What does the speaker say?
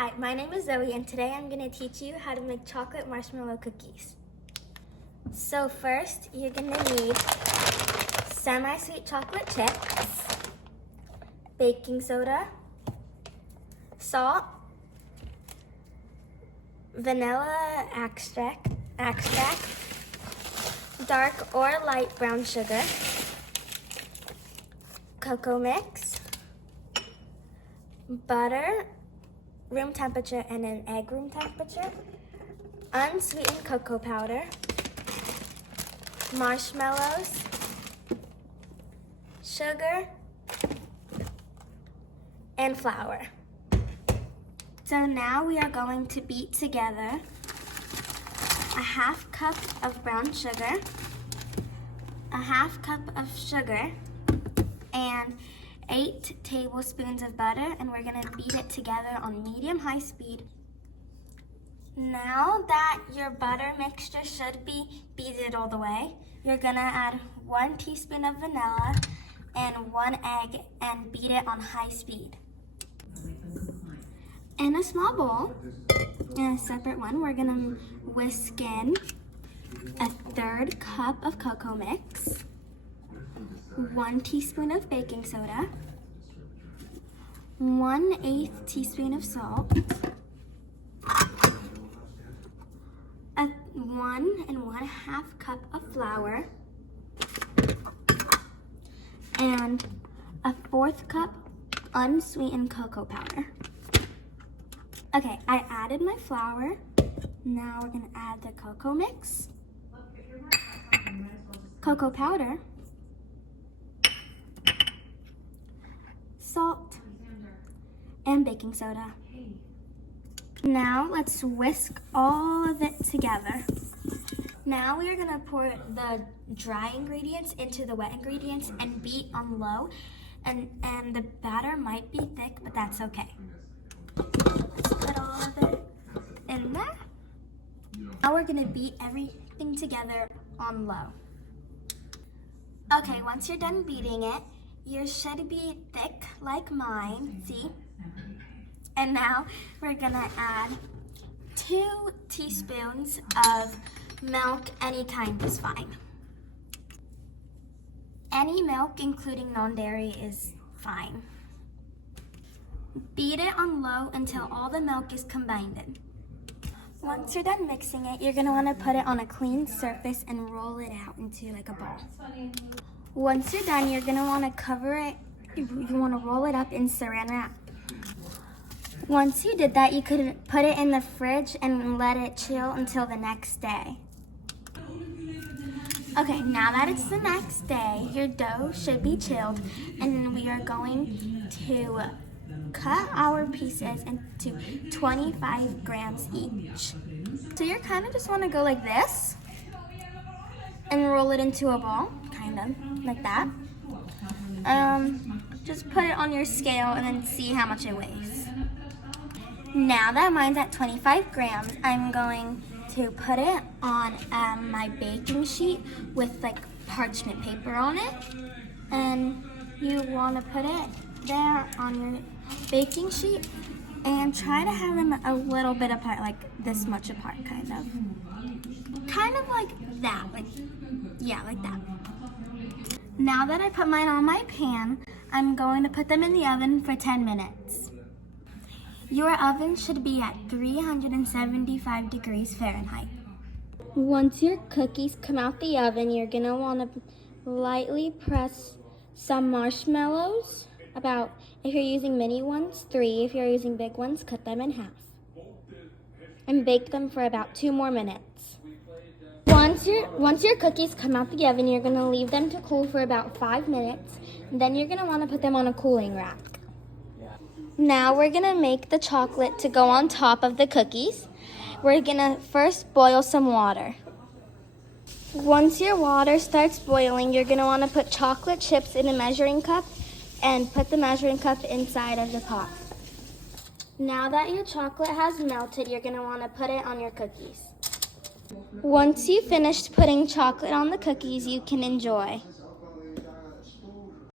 Hi, my name is Zoe, and today I'm going to teach you how to make chocolate marshmallow cookies. So first, you're going to need semi-sweet chocolate chips, baking soda, salt, vanilla extract, dark or light brown sugar, cocoa mix, butter, room temperature and an egg room temperature, unsweetened cocoa powder, marshmallows, sugar, and flour. So now we are going to beat together a half cup of brown sugar, a half cup of sugar, and 8 tablespoons of butter, and we're gonna beat it together on medium-high speed. Now that your butter mixture should be beaten all the way, you're gonna add 1 teaspoon of vanilla and 1 egg and beat it on high speed. In a small bowl, in a separate one, we're gonna whisk in a 1/3 cup of cocoa mix, 1 teaspoon of baking soda, 1/8 teaspoon of salt, 1 1/2 cup of flour, and a 1/4 cup unsweetened cocoa powder. Okay, I added my flour. Now we're gonna add the cocoa mix, cocoa powder, salt, and baking soda. Now let's whisk all of it together. Now we are gonna pour the dry ingredients into the wet ingredients and beat on low. And the batter might be thick, but that's okay. Let's put all of it in there. Now we're gonna beat everything together on low. Okay, once you're done beating it, yours should be thick like mine, see? And now we're gonna add 2 teaspoons of milk, any kind is fine. Any milk, including non-dairy, is fine. Beat it on low until all the milk is combined. Once you're done mixing it, you're gonna wanna put it on a clean surface and roll it out into like a ball. Once you're done, you're gonna wanna cover it, you wanna roll it up in saran wrap. Once you did that, you could put it in the fridge and let it chill until the next day. Okay, now that it's the next day, your dough should be chilled, and we are going to cut our pieces into 25 grams each. So you're kind of just want to go like this and roll it into a ball, kind of like that. Just put it on your scale and then see how much it weighs. Now that mine's at 25 grams, I'm going to put it on my baking sheet with like parchment paper on it. And you want to put it there on your baking sheet and try to have them a little bit apart, like this much apart, kind of like that, like that. Now that I put mine on my pan, I'm going to put them in the oven for 10 minutes. Your oven should be at 375 degrees Fahrenheit. Once your cookies come out the oven, you're gonna wanna lightly press some marshmallows. If you're using mini ones, 3. If you're using big ones, cut them in half. And bake them for about 2 more minutes. Once your cookies come out the oven, you're gonna leave them to cool for about 5 minutes. And then you're gonna wanna put them on a cooling rack. Now we're gonna make the chocolate to go on top of the cookies. We're gonna first boil some water. Once your water starts boiling, you're gonna wanna put chocolate chips in a measuring cup and put the measuring cup inside of the pot. Now that your chocolate has melted, you're gonna wanna put it on your cookies. Once you've finished putting chocolate on the cookies, you can enjoy.